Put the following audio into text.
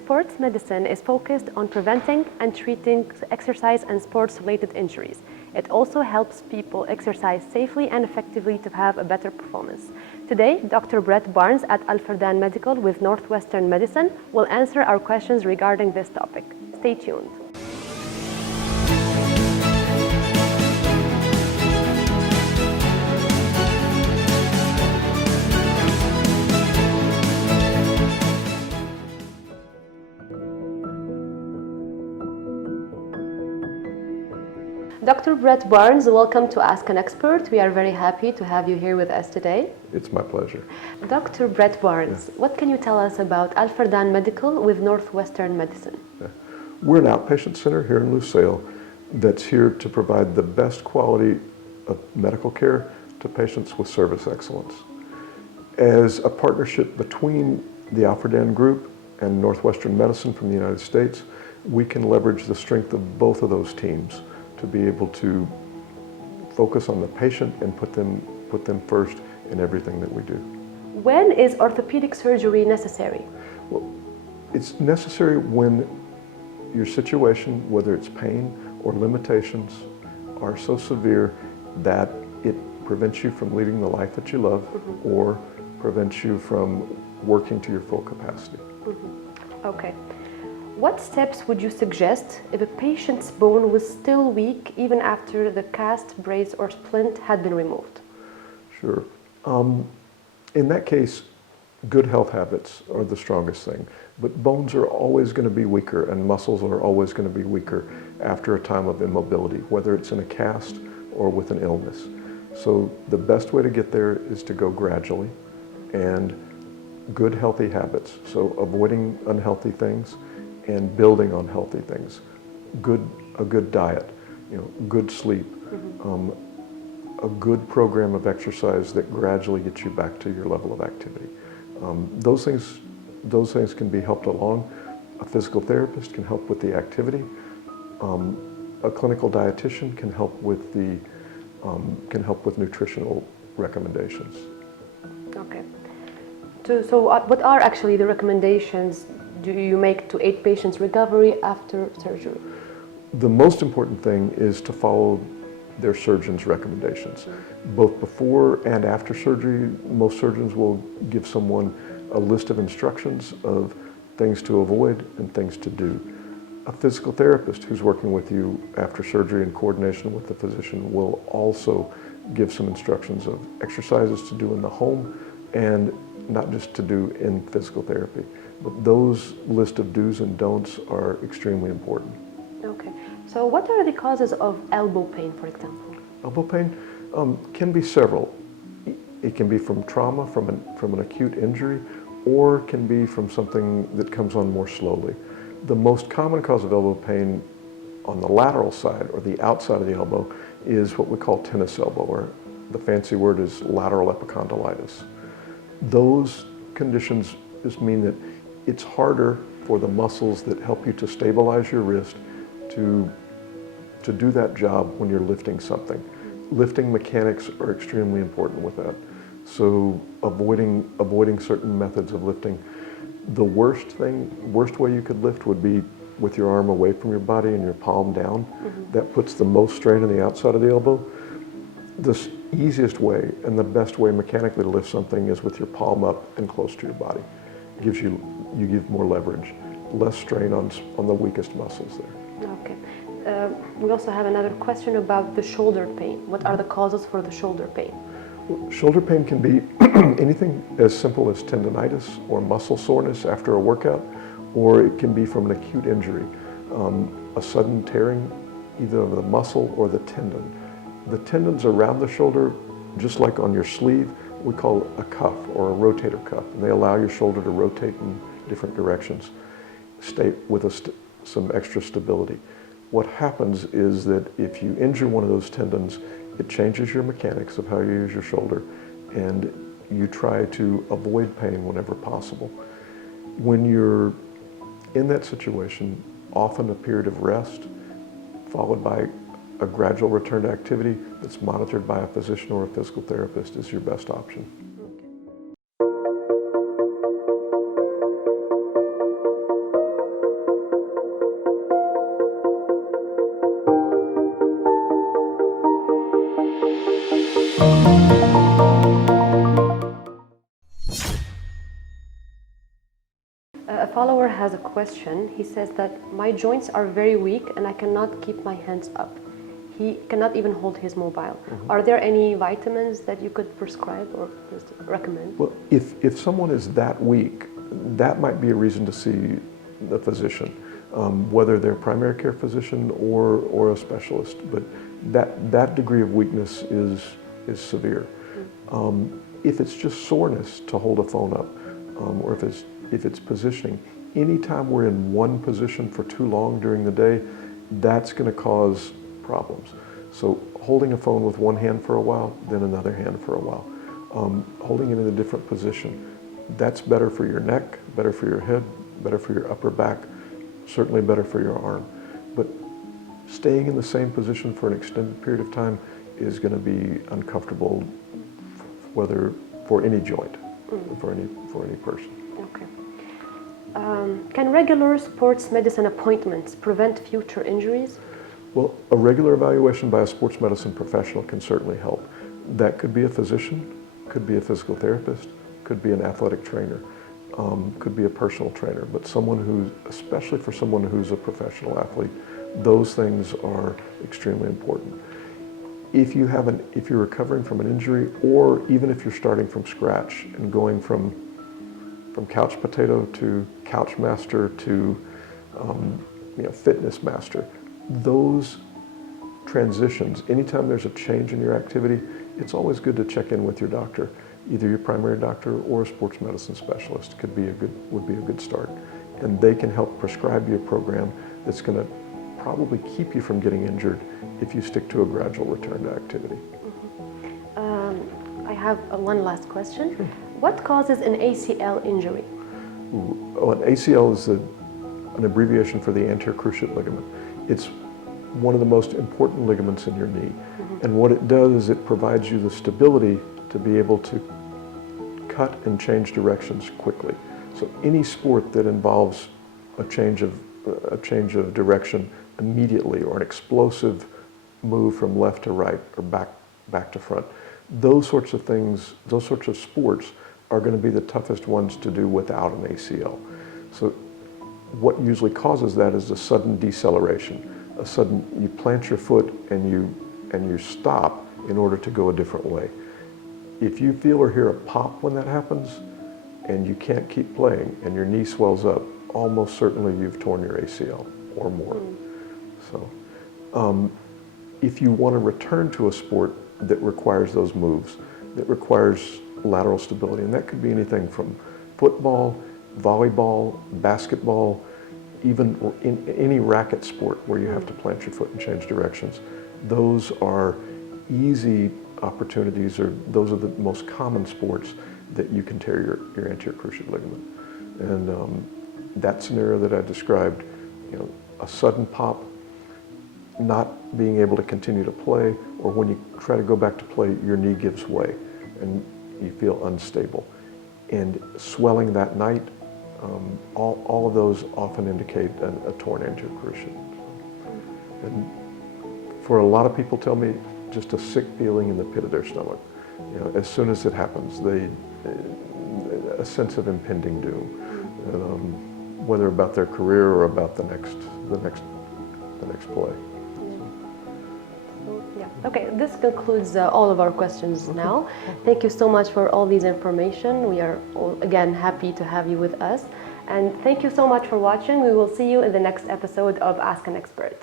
Sports medicine is focused on preventing and treating exercise and sports-related injuries. It also helps people exercise safely and effectively to have a better performance. Today, Dr. Brett Barnes at AlFardan Medical with Northwestern Medicine will answer our questions regarding this topic. Stay tuned. Dr. Brett Barnes, welcome to Ask an Expert. We are very happy to have you here with us today. It's my pleasure. Dr. Brett Barnes, what can you tell us about AlFardan Medical with Northwestern Medicine? We're an outpatient center here in Lucille that's here to provide the best quality of medical care to patients with service excellence. As a partnership between the AlFardan Group and Northwestern Medicine from the United States, we can leverage the strength of both of those teams to be able to focus on the patient and put them first in everything that we do. When is orthopedic surgery necessary? Well, it's necessary when your situation, whether it's pain or limitations, are so severe that it prevents you from leading the life that you love or prevents you from working to your full capacity. Okay. What steps would you suggest if a patient's bone was still weak even after the cast, brace, or splint had been removed? Sure. In that case, good health habits are the strongest thing. But bones are always going to be weaker and muscles are always going to be weaker after a time of immobility, whether it's in a cast or with an illness. So the best way to get there is to go gradually and good healthy habits. So avoiding unhealthy things and building on healthy things. A good diet, good sleep, a good program of exercise that gradually gets you back to your level of activity. Those things can be helped along. A physical therapist can help with the activity. A clinical dietitian can help with nutritional recommendations. Okay. So what are actually the recommendations do you make to aid patients' recovery after surgery? The most important thing is to follow their surgeon's recommendations. Both before and after surgery, most surgeons will give someone a list of instructions of things to avoid and things to do. A physical therapist who's working with you after surgery in coordination with the physician will also give some instructions of exercises to do in the home and not just to do in physical therapy. But those list of do's and don'ts are extremely important. Okay. So what are the causes of elbow pain, for example? Elbow pain can be several. It can be from trauma, from an acute injury, or can be from something that comes on more slowly. The most common cause of elbow pain on the lateral side, or the outside of the elbow, is what we call tennis elbow, or the fancy word is lateral epicondylitis. Those conditions just mean that it's harder for the muscles that help you to stabilize your wrist to do that job when you're lifting something. Lifting mechanics are extremely important with that. So avoiding certain methods of lifting. The worst way you could lift would be with your arm away from your body and your palm down. That puts the most strain on the outside of the elbow. The easiest way and the best way mechanically to lift something is with your palm up and close to your body. You give more leverage, less strain on the weakest muscles there. Okay. We also have another question about the shoulder pain. What are the causes for the shoulder pain? Shoulder pain can be anything as simple as tendonitis or muscle soreness after a workout, or it can be from an acute injury, a sudden tearing either of the muscle or the tendon. The tendons around the shoulder, just like on your sleeve, we call a cuff or a rotator cuff, and they allow your shoulder to rotate in different directions, stay with some extra stability. What happens is that if you injure one of those tendons, it changes your mechanics of how you use your shoulder, and you try to avoid pain whenever possible. When you're in that situation, often a period of rest, followed by a gradual return to activity that's monitored by a physician or a physical therapist is your best option. option. Okay. A follower has a question. He says that my joints are very weak and I cannot keep my hands up. He cannot even hold his mobile. Are there any vitamins that you could prescribe or just recommend? Well, if someone is that weak, that might be a reason to see the physician, whether they're a primary care physician or a specialist. But that degree of weakness is severe. If it's just soreness to hold a phone up, or if it's positioning, anytime we're in one position for too long during the day, that's going to cause problems. So holding a phone with one hand for a while, then another hand for a while, holding it in a different position, that's better for your neck, better for your head, better for your upper back, certainly better for your arm. But staying in the same position for an extended period of time is going to be uncomfortable, whether for any joint, for any person. Okay. Can regular sports medicine appointments prevent future injuries? Well, a regular evaluation by a sports medicine professional can certainly help. That could be a physician, could be a physical therapist, could be an athletic trainer, could be a personal trainer, but especially for someone who's a professional athlete, those things are extremely important. If you're recovering from an injury, or even if you're starting from scratch and going from couch potato to couch master to fitness master, those transitions, anytime there's a change in your activity, it's always good to check in with your doctor, either your primary doctor or a sports medicine specialist would be a good start. And they can help prescribe you a program that's going to probably keep you from getting injured if you stick to a gradual return to activity. I have one last question. Sure. What causes an ACL injury? An ACL is an abbreviation for the anterior cruciate ligament. It's one of the most important ligaments in your knee. And what it does is it provides you the stability to be able to cut and change directions quickly. So any sport that involves a change of direction immediately, or an explosive move from left to right or back to front, those sorts of things, those sorts of sports are going to be the toughest ones to do without an ACL. So what usually causes that is a sudden deceleration. You plant your foot and you stop in order to go a different way. If you feel or hear a pop when that happens and you can't keep playing and your knee swells up, almost certainly you've torn your ACL or more. So if you want to return to a sport that requires those moves, that requires lateral stability, and that could be anything from football, volleyball, basketball, even in any racket sport where you have to plant your foot and change directions, those are easy opportunities, or those are the most common sports that you can tear your anterior cruciate ligament. And that scenario that I described, a sudden pop, not being able to continue to play, or when you try to go back to play, your knee gives way and you feel unstable. And swelling that night, all of those often indicate a torn anterior cruciate. And for a lot of people tell me just a sick feeling in the pit of their stomach. As soon as it happens, a sense of impending doom, whether about their career or about the next play. Yeah. Okay, this concludes all of our questions now. Thank you so much for all these information. We are again happy to have you with us. And thank you so much for watching. We will see you in the next episode of Ask an Expert.